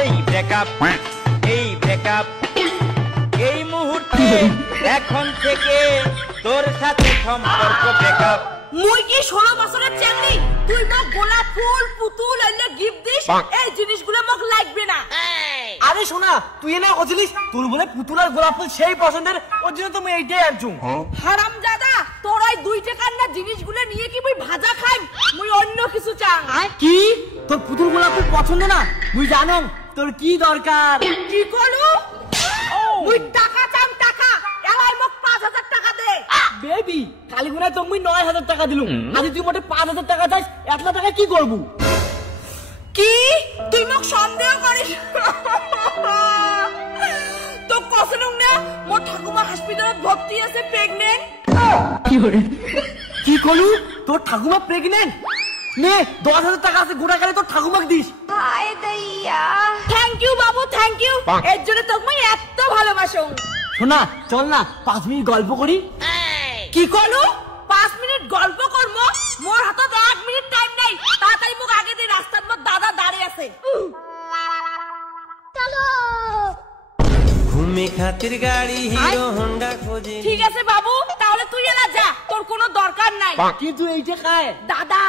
এই ব্রেকআপ, এই ব্রেকআপ, এই মুহূর্তে এখন থেকে তোর সাথে সম্পর্ক ব্রেকআপ। মুই কি 16 বছরের চ্যাংড়ি? তুই মোক গোলাপ ফুল পুতুল এনে গিফট দিস, এই জিনিসগুলো মোক লাগবে না। আরে শোনা, তুই না কইছিলিস তোর বলে পুতুল আর গোলাপ ফুল সেই পছন্দের, ওর জন্য তুমি এইটাই আনছুম। হারামজাদা, তোর ওই 2 টাকার না জিনিসগুলো নিয়ে কি মুই ভাজা খাইম? মুই অন্য কিছু চাং। কি তোর পুতুল গোলাপ ফুল পছন্দ না? মুই জানো তোর কি দরকার। কি করু? মুই টাকা চাম, টাকা। এলাই মোক 5000 টাকা দে। বেবি, কালি গুনা তুমি 9000 টাকা দিলুম, আজ তুই মোটে 5000 টাকা চাইস, 1 লাখ টাকা কি করবো? কি তুই মোক সন্দেহ করিস? তো কসলুম না মোর ঠাকুমা হসপিটালে ভর্তি আছে, প্রেগন্যান্ট। কি করলু? তোর ঠাকুমা প্রেগন্যান্ট? নে 10000 টাকা আছে, গোটা কালে তোর ঠাকুমাকে this. Hi দইয়া, thank you Babu, thank you. এর জন্য তোকে এত ভালোবাসো। শোনা, চল না 5 মিনিট গল্প করি। কি করলু? 5 মিনিট গল্প করবো? মোর হাতত 1 মিনিট টাইম নাই। তাড়াতাড়ি মোক আগে দে, রাস্তার মধ্যে দাদা দাঁড়িয়ে আছে। চলো। ঘুমে খাতির গাড়ি হিরো হোন্ডা খোঁজে। ঠিক আছে বাবু, তাহলে তুই এলা যা, তোর কোনো দরকার নাই। কিন্তু এইটা খায় দাদা।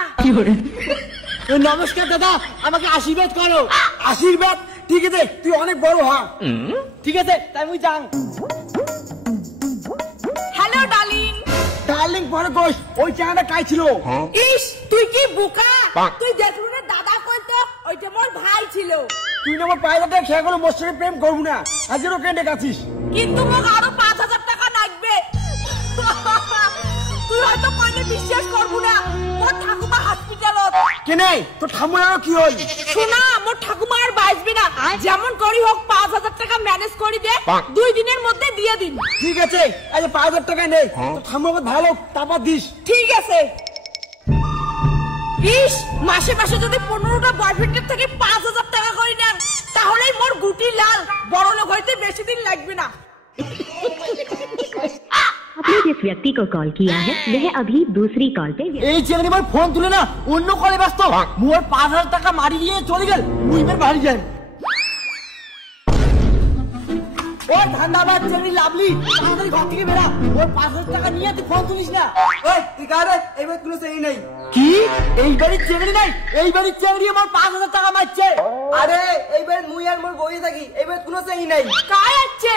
নমস্কার দাদা, আমাকে আশীর্বাদ করো। আশীর্বাদ? ঠিক আছে, তুই অনেক বড় হ। ঠিক আছে, তাই মুই যাং। Hello darling. ডার্লিং পরে কোস, ওই চাঁদা কাই ছিল? ইস, তুই কি বোকা? তুই দেখলু না দাদা কইতো ওইটা মোর ভাই ছিল। তুই না আমার পায়রাটা খেয়ে গেল, মোর সঙ্গে প্রেম করবো না, আজেরও কেন্দ্রে কাছিস। কিন্তু মোক আরো 5000 টাকা লাগবে। তুই হয়তো কইলে বিশ্বাস করবো না, মোর ঠাকুমা হসপিটালত। কেনে তোর ঠাকুমার কি হল? শোনা, মোর ঠাকুমা আর বাঁচবে না। যেমন করি হোক 5000 টাকা ম্যানেজ করি দে, 2 দিনের মধ্যে দিয়ে দিন। ঠিক আছে, আজ 5000 টাকা নেই, তোর ঠাকুমাকে ভালো তারপর দিস। ঠিক আছে। ইস, মাসে মাসে যদি 15টা বয়ফ্রেন্ডের থেকে 5000 টাকা করে নেন, তাহলেই মোর গুটি লাল, বড় লোক হইতে বেশি দিন লাগবে না। आपने जिस व्यक्ति को कॉल किया है वह अभी दूसरी कॉल पे। এই ছেলে আমার ফোন তুলে না, অন্য কলে ব্যস্ত। মোর 5000 টাকা মারি দিয়ে চলে গেল, মুই এবার বাড়ি যাই। ও ধান্দাবাজ ছেলে লাভলি, তাড়াতাড়ি ঘর থেকে বেরা, ওর 5000 টাকা নিয়ে তুই ফোন তুলিস না। ওই তুই কারে, এইবার কোনো চেঙ্গি নাই। কি এই বাড়ির চেঙ্গি নাই? এই বাড়ির চেঙ্গি আমার 5000 টাকা মারছে। আরে এইবার মুই আর মোর বই থাকি, এইবার কোনো চেঙ্গি নাই। কায় আছে?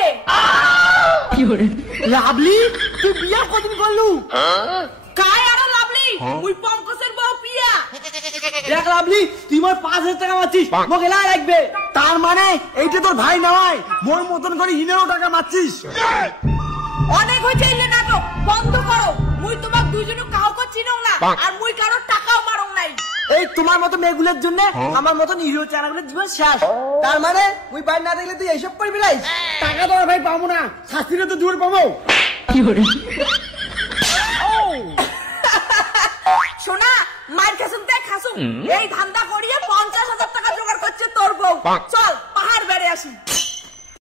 কি হরে লাভলি, তুই বিয়া কদিন করলু? কায় আর লাভলি, মুই পঙ্কজের বউ পিয়া। দেখ লাভলি, তুই মোর 5000 টাকা মারছিস, মোকে লাই লাগবে। তার মানে এইটা তোর ভাই নয়, মোর মতন করে হিনেরও টাকা মারছিস। অনেক হয়েছে এই নাটক, বন্ধ করো। মুই তোমাক দুইজনে কাউকে চিনং না, আর মুই কারো টাকাও মারং নাই। এই তোমার মতো মেয়েগুলোর জন্য আমার মতন হিরো চ্যানেলের জীবন শেষ। তার মানে মুই বাড়ি না দেখলে তুই এইসব করবি নাই? টাকা তো ভাই পাবো না, শাস্তিটা তো দূর পাবো। কি করে? শোনা, মার খাসুন তে খাসুন, এই ধান্দা করিয়ে 50000 টাকা জোগাড় করছে তোর বউ। চল পাহাড় বেড়ে আসি।